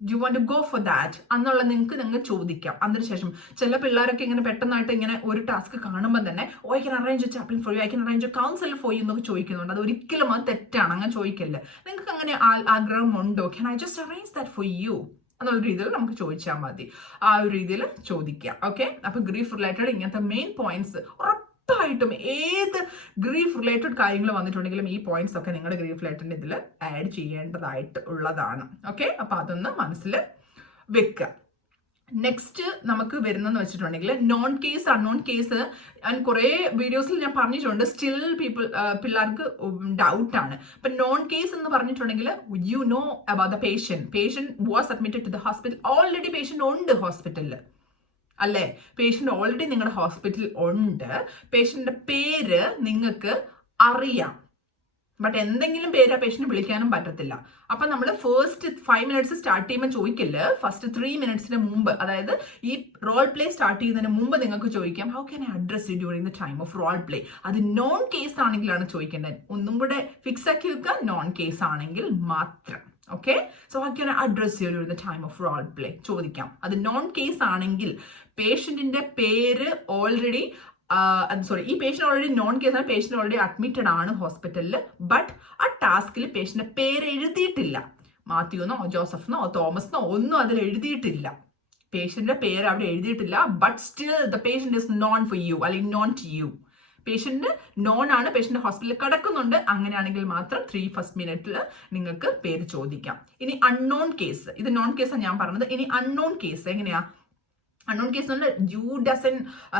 Do you want to go for that എന്നുള്ള നിങ്ങൾക്ക് ചോദിക്കാം. അതിനുശേഷം ചില പിള്ളേരൊക്കെ ഇങ്ങനെ പെട്ടെന്നായിട്ട് ഇങ്ങനെ ഒരു ടാസ്ക് കാണുമ്പോൾ തന്നെ I can arrange a chaplain for U, I can arrange A councillor for you എന്നൊക്കെ ചോദിക്കുന്നുണ്ട്. അത് ഒരിക്കലും അത് തെറ്റാണ്, അങ്ങനെ ചോദിക്കല്ലേ. നിങ്ങൾക്ക് അങ്ങനെ ആഗ്രഹമുണ്ടോ? Can I just arrange that for you എന്നുള്ള രീതിയിൽ നമുക്ക് ചോദിച്ചാൽ മതി. ആ ഒരു രീതിയിൽ ചോദിക്കാം. ഓക്കെ, അപ്പൊ ഗ്രീഫ് റിലേറ്റഡ് ഇങ്ങനത്തെ മെയിൻ പോയിന്റ്സ് ഉറപ്പായിട്ടും ഏത് ഗ്രീഫ് റിലേറ്റഡ് കാര്യങ്ങൾ വന്നിട്ടുണ്ടെങ്കിലും ഈ പോയിന്റ്സ് ഒക്കെ നിങ്ങളുടെ ഗ്രീഫ് റിലേറ്റഡ് ഇതിൽ ആഡ് ചെയ്യേണ്ടതായിട്ട് ഉള്ളതാണ്. ഓക്കെ, അപ്പൊ അതൊന്ന് മനസ്സിൽ വെക്കുക. നെക്സ്റ്റ് നമുക്ക് വരുന്നതെന്ന് വെച്ചിട്ടുണ്ടെങ്കിൽ നോൺ കേസ്, അൺനോൺ കേസ്. ഞാൻ കുറേ വീഡിയോസിൽ ഞാൻ പറഞ്ഞിട്ടുണ്ട്, സ്റ്റിൽ പിള്ളേർക്ക് ഡൗട്ടാണ്. ഇപ്പം നോൺ കേസ് എന്ന് പറഞ്ഞിട്ടുണ്ടെങ്കിൽ you know about the patient was admitted to the hospital. Already patient ഉണ്ട് ഹോസ്പിറ്റലിൽ, അല്ലേ? പേഷ്യൻ്റ് ഓൾറെഡി നിങ്ങളുടെ ഹോസ്പിറ്റലിൽ ഉണ്ട്. പേഷ്യൻ്റെ പേര് നിങ്ങൾക്ക് അറിയാം, ബട്ട് എന്തെങ്കിലും പേര് ആ പേഷ്യന്റ് വിളിക്കാനും പറ്റത്തില്ല. അപ്പൊ നമ്മൾ ഫസ്റ്റ് 5 minutes സ്റ്റാർട്ട് ചെയ്യുമ്പോൾ ചോദിക്കില്ല, ഫസ്റ്റ് 3 minutes മുമ്പ്, അതായത് ഈ റോൾ പ്ലേ സ്റ്റാർട്ട് ചെയ്യുന്നതിന് മുമ്പ് നിങ്ങൾക്ക് ചോദിക്കാം how can I address you during the time of role play. അത് നോൺ കേസ് ആണെങ്കിലാണ് ചോദിക്കേണ്ടത്. ഒന്നും കൂടെ ഫിക്സ് ആക്കി വെക്കുക, നോൺ കേസ് ആണെങ്കിൽ മാത്രം. Okay, so how can I address you during the time of role play ചോദിക്കാം. അത് നോൺ കേസ് ആണെങ്കിൽ പേഷ്യന്റിന്റെ പേര് ഓൾറെഡി ഈ പേഷ്യൻ്റ് ഓൾറെഡി നോൺ കേസാണ്, പേഷ്യൻ്റ് ഓൾറെഡി അഡ്മിറ്റഡ് ആണ് ഹോസ്പിറ്റലിൽ, ബട്ട് ആ ടാസ്കിൽ പേഷ്യൻ്റെ പേര് എഴുതിയിട്ടില്ല. മാത്യുന്നോ ജോസഫ്നോ തോമസ്നോ ഒന്നും അതിൽ എഴുതിയിട്ടില്ല. പേഷ്യൻ്റെ പേര് അവിടെ എഴുതിയിട്ടില്ല, but still the patient is known for you, അല്ലെങ്കിൽ known to you. Patient known ആണ്, പേഷ്യൻ്റ് ഹോസ്പിറ്റലിൽ കിടക്കുന്നുണ്ട്. അങ്ങനെയാണെങ്കിൽ മാത്രം 3 first minute നിങ്ങൾക്ക് പേര് ചോദിക്കാം. ഇനി അൺനോൺ കേസ്, ഇത് നോൺ കേസാണ് ഞാൻ പറഞ്ഞത്. ഇനി അൺനോൺ കേസ് എങ്ങനെയാ? അൺനോൺ കേസ് എന്ന് പറഞ്ഞാൽ you doesn't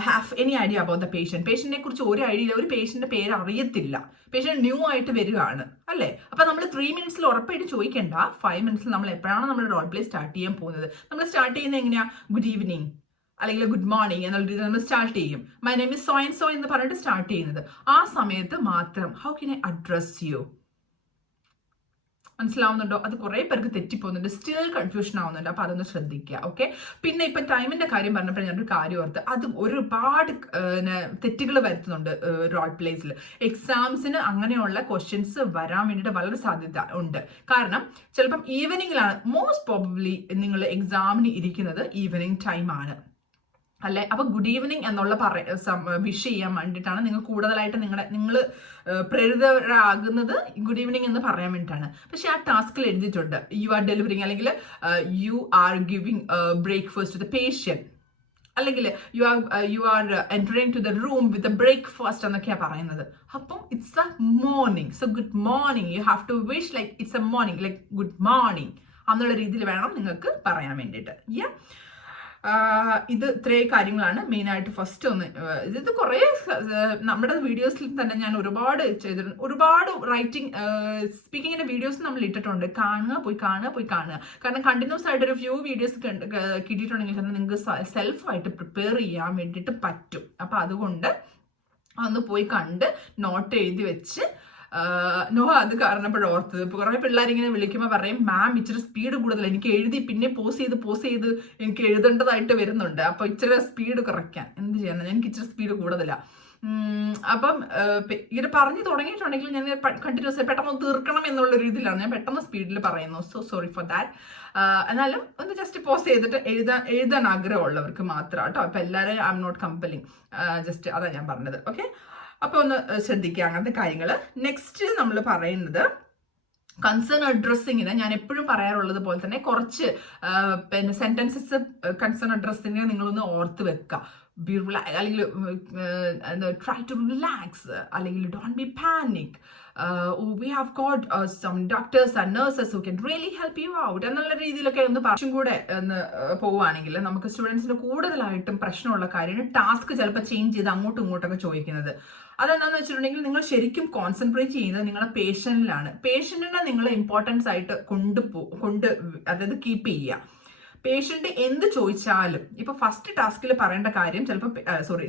have any idea about the patient. പേഷ്യൻറ്റിനെ കുറിച്ച് ഒരു ഐഡിയ ഇല്ല, ഒരു പേഷ്യൻ്റെ പേര് അറിയത്തില്ല, പേഷ്യൻറ്റ് ന്യൂ ആയിട്ട് വരികയാണ്, അല്ലേ? അപ്പം നമ്മൾ 3 minutes ഉറപ്പായിട്ട് ചോദിക്കേണ്ട. 5 minutes നമ്മൾ എപ്പോഴാണ് നമ്മുടെ റോൾ പ്ലേ സ്റ്റാർട്ട് ചെയ്യാൻ പോകുന്നത്? നമ്മൾ സ്റ്റാർട്ട് ചെയ്യുന്നത് എങ്ങനെയാണ്? ഗുഡ് ഈവനിങ് അല്ലെങ്കിൽ ഗുഡ് മോർണിംഗ് എന്നുള്ള രീതിയിൽ നമ്മൾ സ്റ്റാർട്ട് ചെയ്യും. My name is so and so എന്ന് പറഞ്ഞിട്ട് സ്റ്റാർട്ട് ചെയ്യുന്നത്. ആ സമയത്ത് മാത്രം how can I address you? മനസ്സിലാവുന്നുണ്ടോ? അത് കുറേ പേർക്ക് തെറ്റിപ്പോകുന്നുണ്ട്, സ്റ്റിൽ കൺഫ്യൂഷൻ ആവുന്നുണ്ട്. അപ്പോൾ അതൊന്ന് ശ്രദ്ധിക്കുക. ഓക്കെ, പിന്നെ ഇപ്പം ടൈമിൻ്റെ കാര്യം പറഞ്ഞപ്പോൾ ഞാനൊരു കാര്യം ഓർത്ത്, അത് ഒരുപാട് തെറ്റുകൾ വരുത്തുന്നുണ്ട് റോൾ പ്ലേസിൽ. എക്സാംസിന് അങ്ങനെയുള്ള ക്വസ്റ്റ്യൻസ് വരാൻ വേണ്ടിയിട്ട് വളരെ സാധ്യത ഉണ്ട്. കാരണം ചിലപ്പം ഈവനിങ്ങിലാണ് മോസ്റ്റ് പ്രോബബ്ലി നിങ്ങൾ എക്സാമിന് ഇരിക്കുന്നത്, ഈവനിങ് ടൈമാണ്, അല്ലെ? അപ്പൊ ഗുഡ് ഈവനിങ് എന്നുള്ള വിഷ് ചെയ്യാൻ വേണ്ടിയിട്ടാണ് നിങ്ങൾ കൂടുതലായിട്ട് നിങ്ങൾ പ്രേരിതരാകുന്നത് ഗുഡ് ഈവനിങ് എന്ന് പറയാൻ വേണ്ടിയിട്ടാണ്. പക്ഷെ ആ ടാസ്കിൽ എഴുതിയിട്ടുണ്ട് യു ആർ ഡെലിവറിങ്, അല്ലെങ്കിൽ you are giving breakfast to the patient, അല്ലെങ്കിൽ you are entering to the room with breakfast എന്നൊക്കെയാണ് പറയുന്നത്. അപ്പം it's a morning, so good morning, you have to wish like it's a morning, like good morning എന്നുള്ള രീതിയിൽ വേണം നിങ്ങൾക്ക് പറയാൻ വേണ്ടിയിട്ട്. ഇത് ഇത്രയും കാര്യങ്ങളാണ് മെയിനായിട്ട്. ഫസ്റ്റ് ഒന്ന് ഇത് കുറേ നമ്മുടെ വീഡിയോസിൽ തന്നെ ഞാൻ ഒരുപാട് ചെയ്തിട്ടുണ്ട്, ഒരുപാട് റൈറ്റിംഗ് സ്പീക്കിങ്ങിൻ്റെ വീഡിയോസ് നമ്മൾ ഇട്ടിട്ടുണ്ട്. പോയി കാണുക. കാരണം കണ്ടിന്യൂസ് ആയിട്ട് ഒരു ഫ്യൂ വീഡിയോസ് കിട്ടിയിട്ടുണ്ടെങ്കിൽ തന്നെ നിങ്ങൾക്ക് സെൽഫായിട്ട് പ്രിപ്പയർ ചെയ്യാൻ വേണ്ടിയിട്ട് പറ്റും. അപ്പോൾ അതുകൊണ്ട് ഒന്ന് പോയി കണ്ട് നോട്ട് എഴുതി വെച്ച് അത് കാരണപ്പോഴും ഓർത്തത്. ഇപ്പോൾ കുറേ പിള്ളേരിങ്ങനെ വിളിക്കുമ്പോൾ പറയും മാം ഇച്ചിരി സ്പീഡ് കൂടുതൽ, എനിക്ക് എഴുതി പിന്നെ പോസ് ചെയ്ത് എനിക്ക് എഴുതേണ്ടതായിട്ട് വരുന്നുണ്ട്, അപ്പോൾ ഇച്ചിരി സ്പീഡ് കുറയ്ക്കാൻ എന്ത് ചെയ്യാൻ, എനിക്ക് ഇച്ചിരി സ്പീഡ് കൂടുതലാണ്. അപ്പം ഇങ്ങനെ പറഞ്ഞു തുടങ്ങിയിട്ടുണ്ടെങ്കിൽ ഞാൻ കണ്ടിന്യൂസ് പെട്ടെന്ന് തീർക്കണം എന്നുള്ള രീതിയിലാണ് ഞാൻ പെട്ടെന്ന് സ്പീഡിൽ പറയുന്നു. So sorry for that. എന്നാലും ഒന്ന് ജസ്റ്റ് പോസ് ചെയ്തിട്ട് എഴുതാൻ ആഗ്രഹമുള്ളവർക്ക് മാത്രം കേട്ടോ. അപ്പം എല്ലാവരെയും I am not compelling, just അതാണ് ഞാൻ പറഞ്ഞത്. ഓക്കെ, അപ്പോൾ ഒന്ന് ശ്രദ്ധിക്കുക അങ്ങനത്തെ കാര്യങ്ങൾ. നെക്സ്റ്റ് നമ്മൾ പറയുന്നത് കൺസേൺ അഡ്രസ്സിങ്ങിന് ഞാൻ എപ്പോഴും പറയാറുള്ളത് പോലെ തന്നെ കുറച്ച് പിന്നെ സെൻറ്റൻസസ് കൺസേൺ അഡ്രസ്സിങ്ങിന് നിങ്ങളൊന്ന് ഓർത്ത് വെക്കുക. അല്ലെങ്കിൽ ട്രൈ ടു റിലാക്സ്, അല്ലെങ്കിൽ don't be panic, we have got some doctors and nurses who can really help you out എന്നുള്ള രീതിയിലൊക്കെ ഒന്ന് കുറച്ചും കൂടെ ഒന്ന് പോവുകയാണെങ്കിൽ നമുക്ക് സ്റ്റുഡൻസിന് കൂടുതലായിട്ടും പ്രശ്നമുള്ള കാര്യമാണ് ടാസ്ക് ചിലപ്പോൾ ചേഞ്ച് ചെയ്ത് അങ്ങോട്ടും ഇങ്ങോട്ടൊക്കെ ചോദിക്കുന്നത്. അതെന്താണെന്ന് വെച്ചിട്ടുണ്ടെങ്കിൽ നിങ്ങൾ ശരിക്കും കോൺസെൻട്രേറ്റ് ചെയ്യുന്നത് നിങ്ങളുടെ പേഷ്യൻറ്റിലാണ്. പേഷ്യൻറ്റിനെ നിങ്ങൾ ഇമ്പോർട്ടൻസ് ആയിട്ട് അതായത് കീപ്പ് ചെയ്യുക. പേഷ്യന്റ് എന്ത് ചോദിച്ചാലും ഇപ്പൊ ഫസ്റ്റ് ടാസ്കിൽ പറയേണ്ട കാര്യം ചിലപ്പോൾ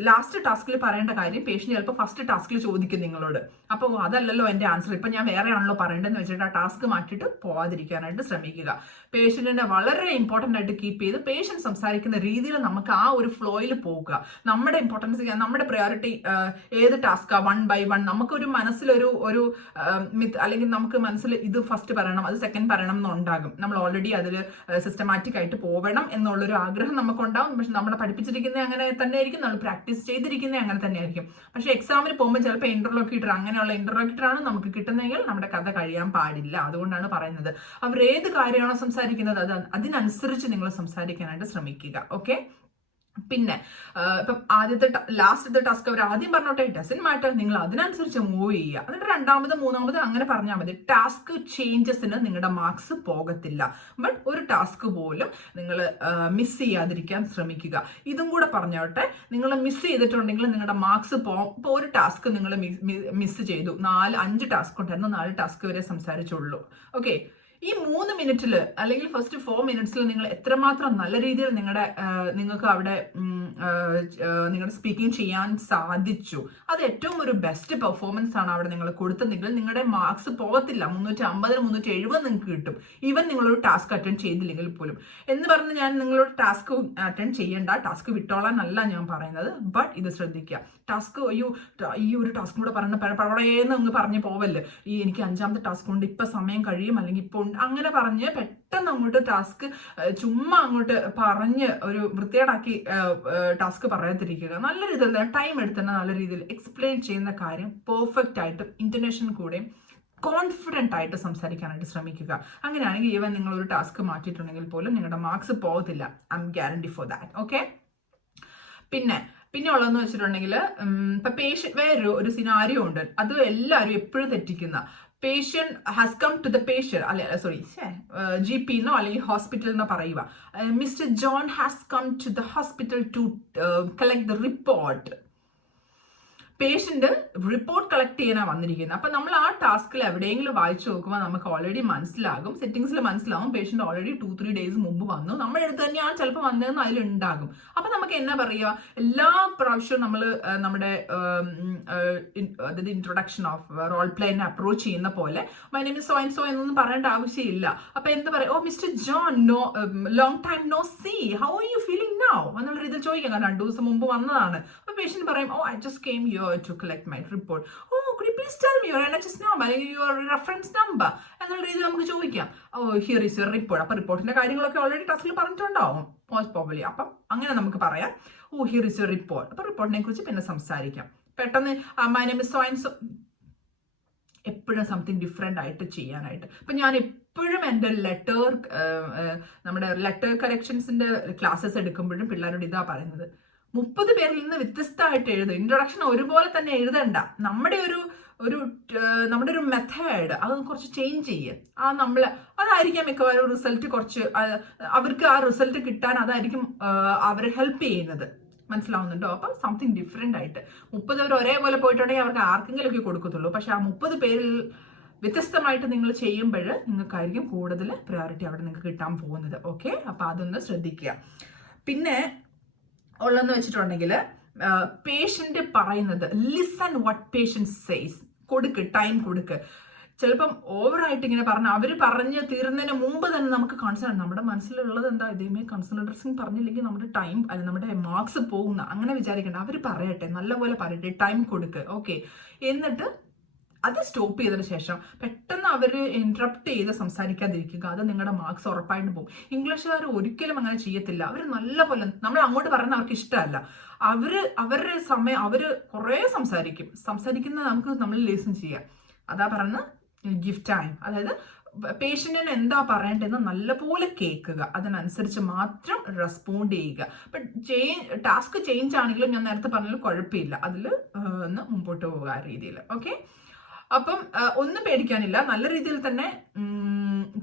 ലാസ്റ്റ് ടാസ്കിൽ പറയേണ്ട കാര്യം പേഷ്യന്റ് ചിലപ്പോൾ ഫസ്റ്റ് ടാസ്കിൽ ചോദിക്കും നിങ്ങളോട്. അപ്പോൾ അതല്ലല്ലോ എൻ്റെ ആൻസർ, ഇപ്പൊ ഞാൻ വേറെ ആണല്ലോ പറയേണ്ടതെന്ന് വെച്ചിട്ട് ആ ടാസ്ക് മാറ്റിയിട്ട് പോവാതിരിക്കാനായിട്ട് ശ്രമിക്കുക. പേഷ്യന്റിനെ വളരെ ഇമ്പോർട്ടൻ്റ് ആയിട്ട് കീപ്പ് ചെയ്ത് പേഷ്യന്റ് സംസാരിക്കുന്ന രീതിയിൽ നമുക്ക് ആ ഒരു ഫ്ലോയിൽ പോകുക. നമ്മുടെ ഇമ്പോർട്ടൻസ്, നമ്മുടെ പ്രയോറിറ്റി ഏത് ടാസ്കാ 1 by 1 നമുക്കൊരു മനസ്സിലൊരു ഒരു മിത്ത്, അല്ലെങ്കിൽ നമുക്ക് മനസ്സിൽ ഇത് ഫസ്റ്റ് പറയണം അത് സെക്കൻഡ് പറയണം എന്നുണ്ടാകും. നമ്മൾ ഓൾറെഡി അതിൽ സിസ്റ്റമാറ്റിക് ആയിട്ട് പോകണം എന്നുള്ളൊരു ആഗ്രഹം നമുക്കുണ്ടാവും. പക്ഷെ നമ്മളെ പഠിപ്പിച്ചിരിക്കുന്നത് അങ്ങനെ തന്നെ ആയിരിക്കും, നമ്മൾ പ്രാക്ടീസ് ചെയ്തിരിക്കുന്നത് അങ്ങനെ തന്നെ ആയിരിക്കും. പക്ഷെ എക്സാമിന് പോകുമ്പോൾ ചിലപ്പോൾ ഇന്റർലോക്യൂട്ടർ, അങ്ങനെയുള്ള ഇന്റർലോക്യൂട്ടറാണ് നമുക്ക് കിട്ടുന്നതെങ്കിൽ നമ്മുടെ കഥ കഴിയാൻ പാടില്ല. അതുകൊണ്ടാണ് പറയുന്നത് അവർ ഏത് കാര്യമാണോ സംസാരിക്കുന്നത് അതിനനുസരിച്ച് നിങ്ങൾ സംസാരിക്കാനായിട്ട് ശ്രമിക്കുക. ഓക്കെ. പിന്നെ ഇപ്പം ലാസ്റ്റത്തെ ടാസ്ക് അവർ ആദ്യം പറഞ്ഞോട്ടെ, ഡസൻ മാറ്റർ, നിങ്ങൾ അതിനനുസരിച്ച് മൂവ് ചെയ്യുക. എന്നിട്ട് രണ്ടാമത് മൂന്നാമത് അങ്ങനെ പറഞ്ഞാൽ മതി. ടാസ്ക് ചേഞ്ചസിന് നിങ്ങളുടെ മാർക്സ് പോകത്തില്ല. ബട്ട് ഒരു ടാസ്ക് പോലും നിങ്ങൾ മിസ് ചെയ്യാതിരിക്കാൻ ശ്രമിക്കുക. ഇതും കൂടെ പറഞ്ഞോട്ടെ, നിങ്ങൾ മിസ് ചെയ്തിട്ടുണ്ടെങ്കിൽ നിങ്ങളുടെ മാർക്സ് പോകും. ഇപ്പോൾ ഒരു ടാസ്ക് നിങ്ങൾ മിസ് ചെയ്തു, 4-5 ടാസ്ക് ഉണ്ടായിരുന്നു, 4 ടാസ്ക് വരെ സംസാരിച്ചുള്ളൂ. ഓക്കെ, ഈ 3 മിനിറ്റിൽ അല്ലെങ്കിൽ ഫസ്റ്റ് 4 മിനിറ്റ്സിൽ നിങ്ങൾ എത്രമാത്രം നല്ല രീതിയിൽ നിങ്ങൾക്ക് അവിടെ നിങ്ങളുടെ സ്പീക്കിംഗ് ചെയ്യാൻ സാധിച്ചു, അത് ഏറ്റവും ഒരു ബെസ്റ്റ് പെർഫോമൻസ് ആണ് അവിടെ നിങ്ങൾ കൊടുത്തെങ്കിൽ നിങ്ങളുടെ മാർക്സ് പോകത്തില്ല. 350-370 നിങ്ങൾക്ക് കിട്ടും, ഈവൻ നിങ്ങളൊരു ടാസ്ക് അറ്റൻഡ് ചെയ്തില്ലെങ്കിൽ പോലും. എന്ന് പറഞ്ഞ് ഞാൻ നിങ്ങളോട് ടാസ്ക് അറ്റൻഡ് ചെയ്യേണ്ട, ടാസ്ക് വിട്ടോളാനല്ല ഞാൻ പറയുന്നത്. ബട്ട് ഇത് ശ്രദ്ധിക്കുക, ടാസ്ക് ഈ ഒരു ടാസ്ക് കൂടെ പടപടേന്ന് അങ്ങ് പറഞ്ഞു പോവല്ലേ, എനിക്ക് 5ാമത്തെ ടാസ്ക് കൊണ്ട് ഇപ്പം സമയം കഴിയും, അല്ലെങ്കിൽ ഇപ്പോൾ അങ്ങനെ പറഞ്ഞ് പെട്ടെന്ന് അങ്ങോട്ട് ടാസ്ക് ചുമ്മാ അങ്ങോട്ട് പറഞ്ഞ് ഒരു വൃത്തികേടാക്കി ടാസ്ക് പറയാതിരിക്കുക. നല്ല രീതിയിൽ ടൈം എടുത്തിട്ട് നല്ല രീതിയിൽ എക്സ്പ്ലെയിൻ ചെയ്യുന്ന കാര്യം പെർഫെക്റ്റ് ആയിട്ട് ഇന്റർനേഷൻ കൂടെ കോൺഫിഡൻ്റ് ആയിട്ട് സംസാരിക്കാനായിട്ട് ശ്രമിക്കുക. അങ്ങനെയാണെങ്കിൽ ഈവൻ നിങ്ങളൊരു ടാസ്ക് മാറ്റിയിട്ടുണ്ടെങ്കിൽ പോലും നിങ്ങളുടെ മാർക്സ് പോകത്തില്ല. I M guarantee for that. Okay. പിന്നെ ഉള്ളതെന്ന് വെച്ചിട്ടുണ്ടെങ്കിൽ ഇപ്പൊ വേറൊരു സിനാരിയോ ഉണ്ട്, അത് എല്ലാവരും എപ്പോഴും തെറ്റിക്കുന്ന. Patient has come to the patient, GP എന്നോ അല്ലെങ്കിൽ ഹോസ്പിറ്റൽ എന്നോ പറയുക. Mister John has come to the hospital to collect the report. Patient report collect ചെയ്യാനാണ് വന്നിരിക്കുന്നത്. അപ്പൊ നമ്മൾ ആ ടാസ്കിൽ എവിടെയെങ്കിലും വായിച്ചു നോക്കുമ്പോൾ നമുക്ക് ഓൾറെഡി മനസ്സിലാകും, സെറ്റിംഗ്സിൽ മനസ്സിലാവും പേഷ്യന്റ് ഓൾറെഡി 2-3 ഡേയ്സ് മുമ്പ് വന്നു, നമ്മുടെ അടുത്ത് തന്നെയാണ് ചിലപ്പോൾ വന്നതെന്ന് അതിലുണ്ടാകും. അപ്പൊ നമുക്ക് എന്നാ പറയുക, എല്ലാ പ്രാവശ്യവും നമ്മൾ നമ്മുടെ ഇൻട്രൊഡക്ഷൻ ഓഫ് റോൾ പ്ലേനെ അപ്രോച്ച് ചെയ്യുന്ന പോലെ my name is so and so എന്നൊന്നും പറയേണ്ട ആവശ്യമില്ല. അപ്പൊ എന്താ പറയുക, oh mister John, long time no see, how are you feeling now എന്നുള്ള രീതിയിൽ ചോദിക്കാം. കാരണം 2 ദിവസം മുമ്പ് വന്നതാണ്. അപ്പൊ പേഷ്യന്റ് പറയും, oh I just came here to collect my report. Oh, could you please tell me your NHS number അല്ലെങ്കിൽ your reference number എന്നുള്ള രീതിയിൽ നമുക്ക് ചോദിക്കാം. Oh here is your report. അപ്പൊ റിപ്പോർട്ടിന്റെ കാര്യങ്ങളൊക്കെ ഓൾറെഡി ടാസ്കിൽ പറഞ്ഞിട്ടുണ്ടാവും മോസ്റ്റ് പ്രോബബ്ലി. അപ്പം അങ്ങനെ നമുക്ക് പറയാം, oh here is your report. അപ്പൊ റിപ്പോർട്ടിനെ കുറിച്ച് പിന്നെ സംസാരിക്കാം. പെട്ടെന്ന് my name is so and so, എപ്പോഴും സംതിങ് ഡിഫറെൻ്റ് ആയിട്ട് ചെയ്യാനായിട്ട്. അപ്പം ഞാൻ എപ്പോഴും എൻ്റെ നമ്മുടെ ലെറ്റർ കറക്ഷൻസിൻ്റെ ക്ലാസ്സസ് എടുക്കുമ്പോഴും പിള്ളേരോട് ഇതാ പറയുന്നത്, 30 പേരിൽ നിന്ന് വ്യത്യസ്തമായിട്ട് എഴുതുക. ഇൻട്രൊഡക്ഷൻ ഒരുപോലെ തന്നെ എഴുതണ്ട. നമ്മുടെ ഒരു മെത്തേഡ് അത് കുറച്ച് ചേഞ്ച് ചെയ്യുക. അതായിരിക്കാം മിക്കവാറും റിസൾട്ട് കുറച്ച് അവർക്ക് ആ റിസൾട്ട് കിട്ടാൻ അതായിരിക്കും അവരെ ഹെൽപ്പ് ചെയ്യുന്നത്. മനസ്സിലാവുന്നുണ്ടോ? അപ്പം സംതിങ് ഡിഫറെൻ്റ് ആയിട്ട് 30 പേർ ഒരേപോലെ പോയിട്ടുണ്ടെങ്കിൽ അവർക്ക് ആർക്കെങ്കിലും ഒക്കെ കൊടുക്കത്തുള്ളൂ. പക്ഷെ ആ 30 പേരിൽ വ്യത്യസ്തമായിട്ട് നിങ്ങൾ ചെയ്യുമ്പോൾ നിങ്ങൾക്കായിരിക്കും കൂടുതൽ പ്രയോറിറ്റി അവിടെ നിങ്ങൾക്ക് കിട്ടാൻ പോകുന്നത്. ഓക്കെ, അപ്പം അതൊന്ന് ശ്രദ്ധിക്കുക. പിന്നെ ഉള്ളതെന്ന് വെച്ചിട്ടുണ്ടെങ്കിൽ പേഷ്യന്റ് പറയുന്നത് listen what patient says, time കൊടുക്ക്. ചിലപ്പം ഓവറായിട്ട് ഇങ്ങനെ അവർ പറഞ്ഞ് തീരുന്നതിന് മുമ്പ് തന്നെ നമുക്ക് നമ്മുടെ മനസ്സിലുള്ളത് എന്താ, ഇതേമേ കൺസൾട്ടൻസിങ് പറഞ്ഞില്ലെങ്കിൽ നമ്മുടെ ടൈം നമ്മുടെ മാർക്സ് പോകുന്ന അങ്ങനെ വിചാരിക്കേണ്ട. അവർ പറയട്ടെ, നല്ലപോലെ പറയട്ടെ, ടൈം കൊടുക്ക്. ഓക്കെ, എന്നിട്ട് അത് സ്റ്റോപ്പ് ചെയ്തതിന് ശേഷം പെട്ടെന്ന് അവർ ഇൻട്രപ്റ്റ് ചെയ്ത് സംസാരിക്കാതിരിക്കുക. അത് നിങ്ങളുടെ മാർക്സ് ഉറപ്പായിട്ട് പോകും. ഇംഗ്ലീഷുകാർ ഒരിക്കലും അങ്ങനെ ചെയ്യത്തില്ല. അവർ നല്ലപോലെ നമ്മൾ അങ്ങോട്ട് പറയുന്ന അവർക്ക് ഇഷ്ടമല്ല. അവരുടെ സമയം അവർ കുറേ സംസാരിക്കുന്നത് നമ്മൾ ലിസൺ ചെയ്യാം. അതാ പറയുന്ന ഗിവ് ടൈം. അതായത് പേഷ്യന്റിന് എന്താ പറയേണ്ടതെന്ന് നല്ലപോലെ കേൾക്കുക, അതിനനുസരിച്ച് മാത്രം റെസ്പോണ്ട് ചെയ്യുക. ബട്ട് ടാസ്ക് ചേഞ്ച് ആണെങ്കിലും ഞാൻ നേരത്തെ പറഞ്ഞാലും കുഴപ്പമില്ല, അതിൽ ഒന്ന് മുമ്പോട്ട് പോകുക ആ രീതിയിൽ. ഓക്കെ, അപ്പം ഒന്നും പേടിക്കാനില്ല. നല്ല രീതിയിൽ തന്നെ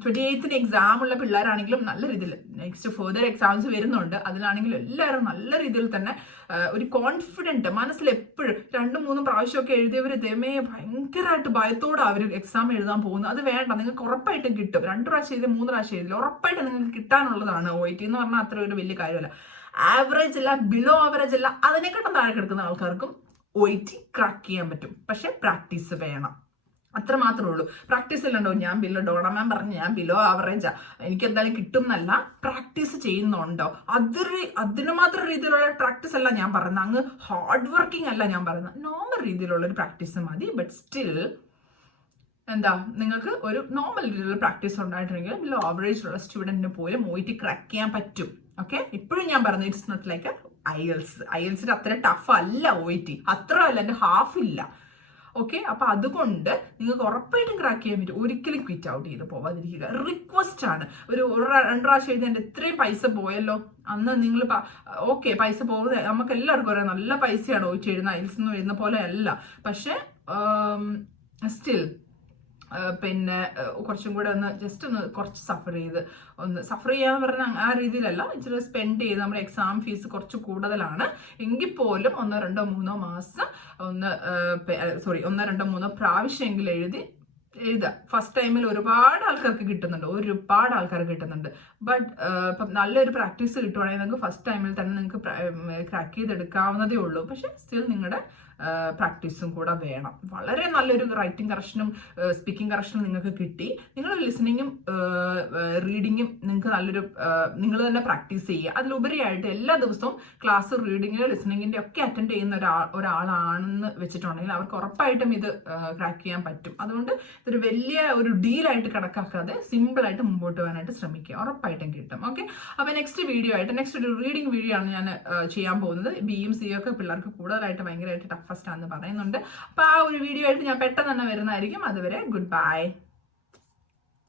28th എക്സാം ഉള്ള പിള്ളേരാണെങ്കിലും നല്ല രീതിയിൽ നെക്സ്റ്റ് ഫെർദർ എക്സാംസ് വരുന്നുണ്ട്, അതിലാണെങ്കിലും എല്ലാവരും നല്ല രീതിയിൽ തന്നെ ഒരു കോൺഫിഡൻറ്റ് മനസ്സിൽ എപ്പോഴും 2-3 പ്രാവശ്യമൊക്കെ എഴുതിയവർ ദൈവമേ ഭയങ്കരമായിട്ട് ഭയത്തോടെ അവർ എക്സാം എഴുതാൻ പോകുന്നത്. അത് വേണ്ട, നിങ്ങൾക്ക് ഉറപ്പായിട്ടും കിട്ടും. 2 പ്രാവശ്യം എഴുതി 3 പ്രാവശ്യം എഴുതില്ല, ഉറപ്പായിട്ടും നിങ്ങൾക്ക് കിട്ടാനുള്ളതാണ്. OIT എന്ന് പറഞ്ഞാൽ അത്ര ഒരു വലിയ കാര്യമല്ല. ആവറേജ് അല്ല, ബിലോ ആവറേജ് അല്ല, അതിനെക്കാട്ടും താഴെ കിടക്കുന്ന ആൾക്കാർക്കും OIT ക്രാക്ക് ചെയ്യാൻ പറ്റും. പക്ഷെ പ്രാക്ടീസ് വേണം, അത്ര മാത്രമേ ഉള്ളൂ. പ്രാക്ടീസ് ഇല്ലണ്ടോ ഞാൻ ബിലോ ഡോണമാൻ പറഞ്ഞു ഞാൻ ബിലോ ആവറേജാ എനിക്ക് എന്തായാലും കിട്ടും എന്നല്ല, പ്രാക്ടീസ് ചെയ്യുന്നുണ്ടോ അതിന് മാത്രം രീതിയിലുള്ള പ്രാക്ടീസ് അല്ല ഞാൻ പറയുന്നത്, അങ്ങ് ഹാർഡ് വർക്കിംഗ് അല്ല ഞാൻ പറയുന്നത്, നോർമൽ രീതിയിലുള്ള ഒരു പ്രാക്ടീസ് മതി. ബട്ട് സ്റ്റിൽ എന്താ നിങ്ങൾക്ക് ഒരു നോർമൽ രീതിയിലുള്ള പ്രാക്ടീസ് ഉണ്ടായിട്ടുണ്ടെങ്കിൽ ബിലോ ആവറേജ് ഉള്ള സ്റ്റുഡൻറ്റിന് പോലും OIT ക്രാക്ക് ചെയ്യാൻ പറ്റും. ഓക്കെ, ഇപ്പോഴും ഞാൻ പറഞ്ഞു ഇറ്റ്സ് നോട്ട് ലൈക്ക് IELTS അത്ര ടഫ് അല്ല OIT, അത്ര അല്ല, എൻ്റെ ഹാഫ് ഇല്ല. ഓക്കെ, അപ്പൊ അതുകൊണ്ട് നിങ്ങൾക്ക് ഉറപ്പായിട്ടും ക്രാക്ക് ചെയ്യാൻ പറ്റും. ഒരിക്കലും ക്വിറ്റ് ഔട്ട് ചെയ്ത് പോവാതിരിക്കുക. റിക്വസ്റ്റ് ആണ്. ഒരു 2 പ്രാവശ്യം എഴുതി എൻ്റെ ഇത്രയും പൈസ പോയല്ലോ, അന്ന് നിങ്ങൾ ഓക്കെ പൈസ പോകുന്നത് നമുക്ക് എല്ലാവർക്കും അറിയാം, നല്ല പൈസയാണ് OIT എഴുതുന്ന, IELTS എന്ന് എഴുതുന്ന പോലെ അല്ല. പക്ഷെ സ്റ്റിൽ പിന്നെ കുറച്ചും കൂടെ ജസ്റ്റ് കുറച്ച് സഫർ ചെയ്യാന്ന് പറഞ്ഞാൽ ആ രീതിയിലല്ല, ഇച്ചിരി സ്പെൻഡ് ചെയ്ത് നമ്മുടെ എക്സാം ഫീസ് കുറച്ച് കൂടുതലാണ് എങ്കിൽ പോലും 1, 2, 3 മാസം 1, 2, 3 പ്രാവശ്യമെങ്കിലും എഴുതുക. ഫസ്റ്റ് ടൈമിൽ ഒരുപാട് ആൾക്കാർക്ക് കിട്ടുന്നുണ്ട്. ബട്ട് ഇപ്പം നല്ലൊരു പ്രാക്ടീസ് കിട്ടുവാണെങ്കിൽ നിങ്ങൾക്ക് ഫസ്റ്റ് ടൈമിൽ തന്നെ നിങ്ങൾക്ക് ക്രാക്ക് ചെയ്തെടുക്കാവുന്നതേ ഉള്ളൂ. പക്ഷെ സ്റ്റിൽ നിങ്ങളുടെ പ്രാക്ടീസും കൂടെ വേണം. വളരെ നല്ലൊരു റൈറ്റിംഗ് കറക്ഷനും സ്പീക്കിംഗ് കറക്ഷനും നിങ്ങൾക്ക് കിട്ടി. നിങ്ങൾ ലിസണിങ്ങും റീഡിങ്ങും നിങ്ങൾക്ക് നല്ലൊരു നിങ്ങൾ തന്നെ പ്രാക്ടീസ് ചെയ്യുക. അതിലുപരിയായിട്ട് എല്ലാ ദിവസവും ക്ലാസ് റീഡിങ് ലിസണിങ്ങിൻ്റെ ഒക്കെ അറ്റൻഡ് ചെയ്യുന്ന ഒരാളാണെന്ന് വെച്ചിട്ടുണ്ടെങ്കിൽ അവർക്ക് ഉറപ്പായിട്ടും ഇത് ക്രാക്ക് ചെയ്യാൻ പറ്റും. അതുകൊണ്ട് ഇതൊരു വലിയ ഒരു ഡീലായിട്ട് കണക്കാക്കാതെ സിമ്പിളായിട്ട് മുമ്പോട്ട് പോകാനായിട്ട് ശ്രമിക്കുക, ഉറപ്പായിട്ടും കിട്ടും. ഓക്കെ, അപ്പോൾ നെക്സ്റ്റ് ഒരു റീഡിംഗ് വീഡിയോ ആണ് ഞാൻ ചെയ്യാൻ പോകുന്നത്. BM CA ഒക്കെ പിള്ളേർക്ക് കൂടുതലായിട്ട് ഭയങ്കരമായിട്ട് ടഫസ്റ്റ് ആണെന്ന് പറയുന്നുണ്ട്. അപ്പോൾ ആ ഒരു വീഡിയോ ആയിട്ട് ഞാൻ പെട്ടെന്ന് തന്നെ വരുന്നതായിരിക്കും. അതുവരെ ഗുഡ് ബൈ.